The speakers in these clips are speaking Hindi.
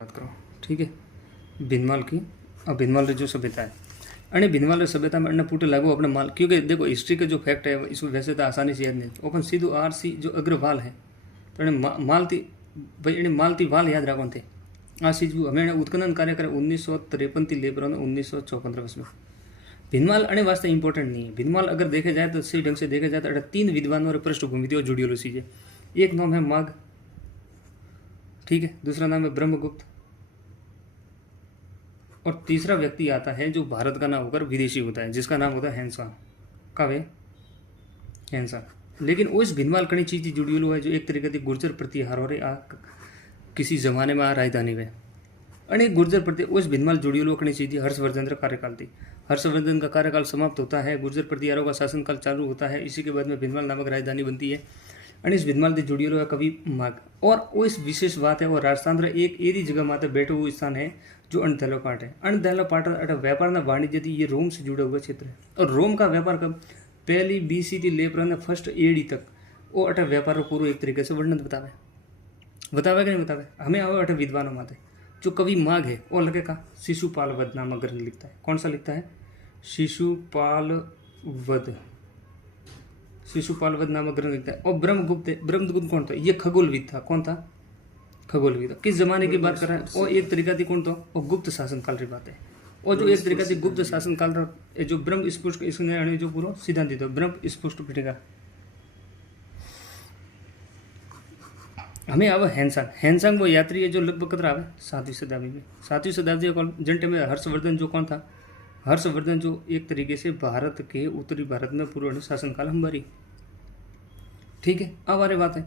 बात करो। ठीक है, भिनमाल की। अब भिनमाल री जो सभ्यता है अने भिनमाल री सभ्यता में अन्न पुटे लागू अपने माल, क्योंकि देखो हिस्ट्री के जो फैक्ट है इसको वैसे तो आसानी से याद नहीं, ओपन सीधो आर सी जो अग्रवाल है तो इन्हें माल थी भाई, इन्हें माल थी वाल याद रखो थे। आ चीज हमें उत्खनन कार्य करे 1953 थी लेकर 1954 में। भिनमाल अने वास्ते इंपॉर्टेंट नहीं है। भिनमाल अगर देखे जाए तो सही ढंग से देखे जाए तो 3 विद्वानों पृष्ठभूमि थी जुड़ेलू चीज है। एक नाम है माघ, ठीक है, दूसरा नाम है ब्रह्मगुप्त, और तीसरा व्यक्ति आता है जो भारत का नाम होकर विदेशी होता है, जिसका नाम होता है हैंसांग। का वे हैंसांग। लेकिन उस भिनमाल कणी चीज जुड़ी हुई है जो एक तरीके से गुर्जर प्रतिहार हो रहे किसी जमाने में आ राजधानी में अने गुर्जर प्रति उस भिनमाल जुड़ी हुई कणी चीज हर्षवर्धन का कार्यकाल थी। हर्षवर्धन का कार्यकाल समाप्त होता है, गुर्जर प्रतिहारों का शासनकाल चालू होता है। इसी के बाद में भिनमाल नामक राजधानी बनती है। અને इस भिनमाल से जुड़ी हुआ कवि माघ, और वो इस विशेष बात है वो राजस्थान एक एरी जगह माते बैठे हुए स्थान है जो अणधैलो पाट है। अणधैलो पाट व्यापार वाणिज्य थी, ये रोम से जुड़ा हुआ क्षेत्र है। और रोम का व्यापार कब पहली BC थी लेकर फर्स्ट AD तक वो अट व्यापार पूरा एक तरीके से वर्णन बतावे कि नहीं बतावे। हमें आवे अट विद्वानों माते जो कवि माघ है वो लगे का शिशुपाल वध नामक ग्रंथ लिखता है। कौन सा लिखता है? शिशुपाल वध नामक ग्रंथ लिखता है। और ब्रह्मगुप्त कौन था? ये खगोलविद था। कौन था? खगोलविद। किस जमाने की बात कर रहा है? और एक तरीका थी कौन था? और गुप्त शासनकाल की बात है। और जो एक तरीका थी गुप्त शासनकाल जो ब्रह्म स्पुष्ट इसने जो पूरा सिद्धांत था ब्रह्म स्पुष्ट पीठेगा। हमें आवे हैंसांग वो यात्री है जो लगभग कतरा आवे 7वीं शताब्दी में। 7वीं शताब्दी जन में हर्षवर्धन जो कौन था? हर्षवर्धन जो एक तरीके से भारत के उत्तरी भारत में पूर्व शासनकाल हमारी, ठीक है। अब बारे बात है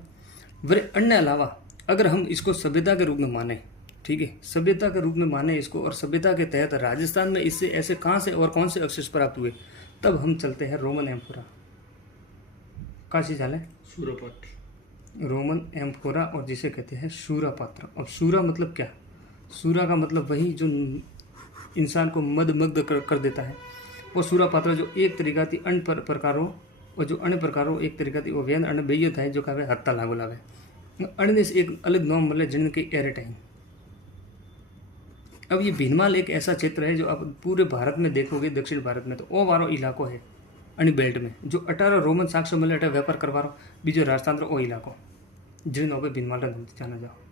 वरे अन्य अलावा अगर हम इसको सभ्यता के रूप में माने, ठीक है, सभ्यता के रूप में माने इसको, और सभ्यता के तहत राजस्थान में इससे ऐसे कहाँ से और कौन से अवशेष प्राप्त हुए, तब हम चलते हैं रोमन एम्फोरा। काशी झाले रोमन एम्फोरा, और जिसे कहते हैं शूरा पात्र। अब शूरा मतलब क्या? शूरा का मतलब वही जो इंसान को मदमग्ध कर देता है। और शूरा पात्र जो एक तरीका थी अन्य प्रकारों, और जो अन्य प्रकारों एक तरीका थी वो व्यन अन्य बेय था जो कहे हत्ता लागू लावे। अन्य देश एक अलग नाम मिले जिन के एरेटाइन। अब ये भिनमाल एक ऐसा क्षेत्र है जो आप पूरे भारत में देखोगे, दक्षिण भारत में तो वो वारो इलाको है अणी बेल्ट में जो 18 रोमन साक्ष्य मिले व्यापार करवारो बीजो राजस्थान ओ इलाको जिन भिनमाल जाना जाओ।